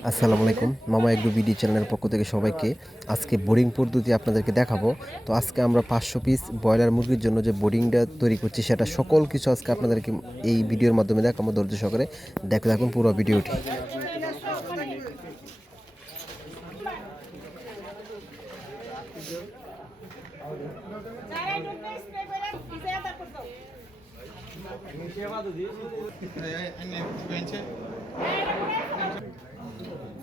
আসসালামু আলাইকুম মামা এগ্রো বিডি চ্যানেলের পক্ষ থেকে সবাইকে আজকে বোর্ডিং পদ্ধতি আপনাদেরকে দেখাবো তো আজকে আমরা পাঁচশো পিস ব্রয়লার মুরগির জন্য যে বোর্ডিংটা তৈরি করছি সেটা সকল কিছু আজকে আপনাদেরকে এই ভিডিওর মাধ্যমে দেখাবো ধৈর্য সহকারে দেখতে থাকুন পুরো ভিডিওটি যারা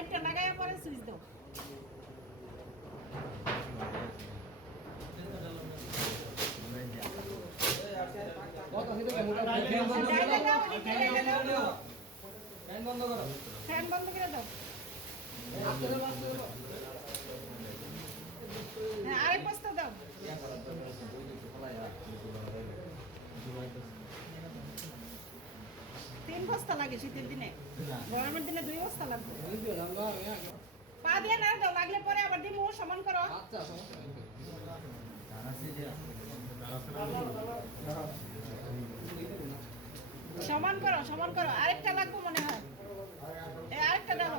সাইডটা লাগাইয়া পরে সুইচ দাও। ফ্যান বন্ধ করে দাও হ্যাঁ, আরেক বস্তা দাও তিন বস্তা লাগে শীতের দিনে। গরমের দিনে দুই বস্তা লাগবে। পা দিয়ে না দাও লাগলে পরে আবার দিমু সমান করো। সমান করো সমান করো। আরেকটা লাগবে মনে হয়। এ আরেকটা দাও।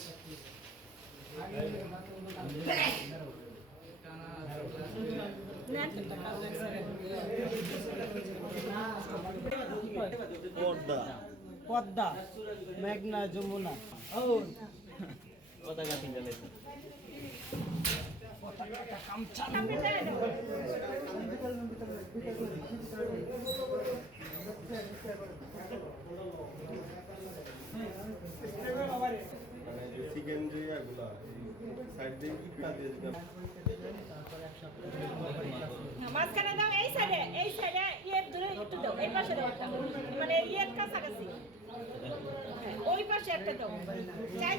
পদ্মা পদ্মা মেঘনা যমুনা। দেন। চিকেন যে এগুলা সাইড দিয়ে কি কাজ দিয়ে মাঝখানে দাও, এই সাইডে এই সাইডে ইয়ের দূরে একটু দাও, এই পাশে দাও একটা। মানে ইয়ের কাছাকাছি। হ্যাঁ, ওই পাশে একটা দাও। চাই